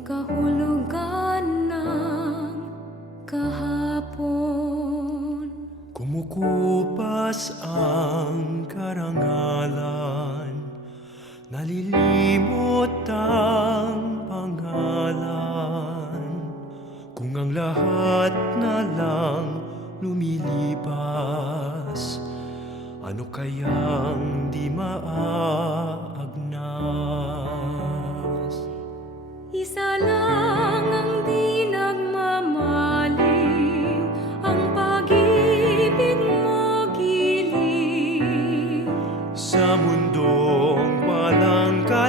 kahulugan ng kahapon. Kumukupas ang karangalan Nalilimot ang pangalan Kung ang lahat na lumilipas Ano kayang di maagnas?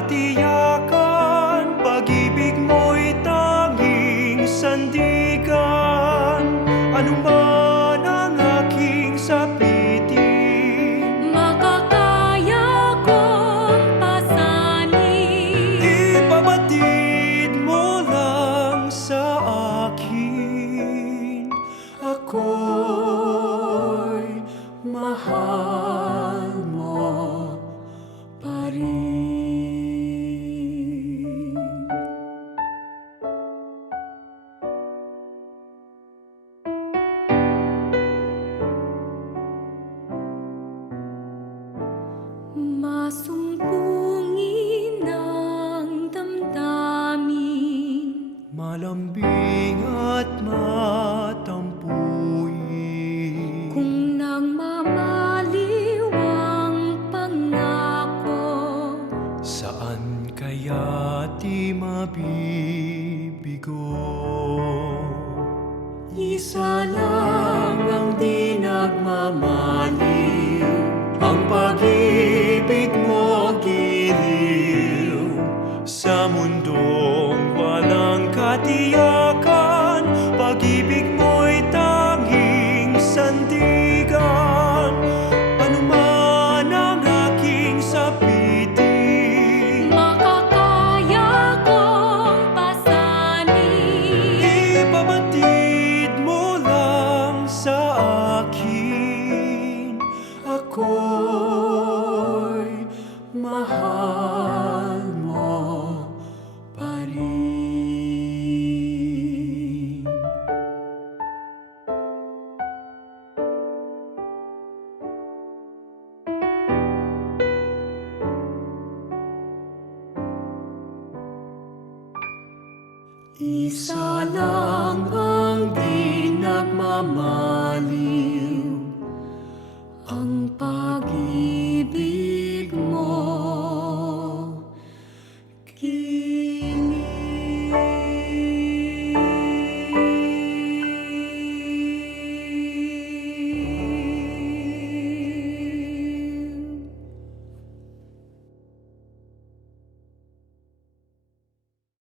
Katiyakan Pag-ibig mo'y tanging sandigan. Ano man ang aking sapitin? Makakaya kong pasanin. Ipabatid mo lang sa akin Malambing at matampuin Kung nagmamaliw ang pangako, Saan kaya di mabibigo? Isa lang ang di nagmamaliw. Ang pag-ibig mo giliw Sa walang katiyakan Pag-ibig mo'y tanging sandigan. Ano man ang aking sapitin makakaya kong pasanin. Ipabatid mo lang sa akin. Ako'y mahal Isa lang